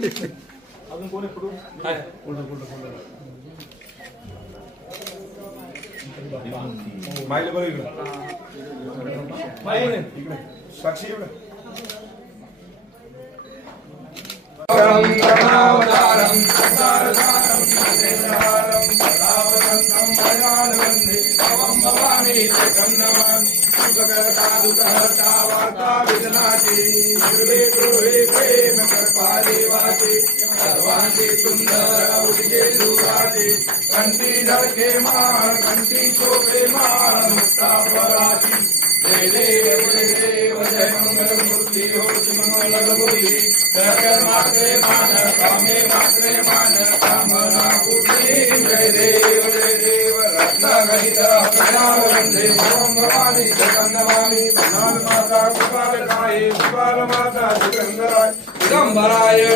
अजून कोणी फोटो मायले बरं इकडे साक्षी इकडे कंठी धड़के मान कंठी शोभे मान मुक्तापराची जय देव जय मंगल मूर्ति हो मंगल बुद्धि जय मात्रे मान कामे मात्रे मान कामना बुद्धि जय देव रत्नागणित हृदयावंदे ओम भवानी जगन्नवाणी बनाल माता गोपाल गाये गोपाल माता जगन्नराय दिगंबराय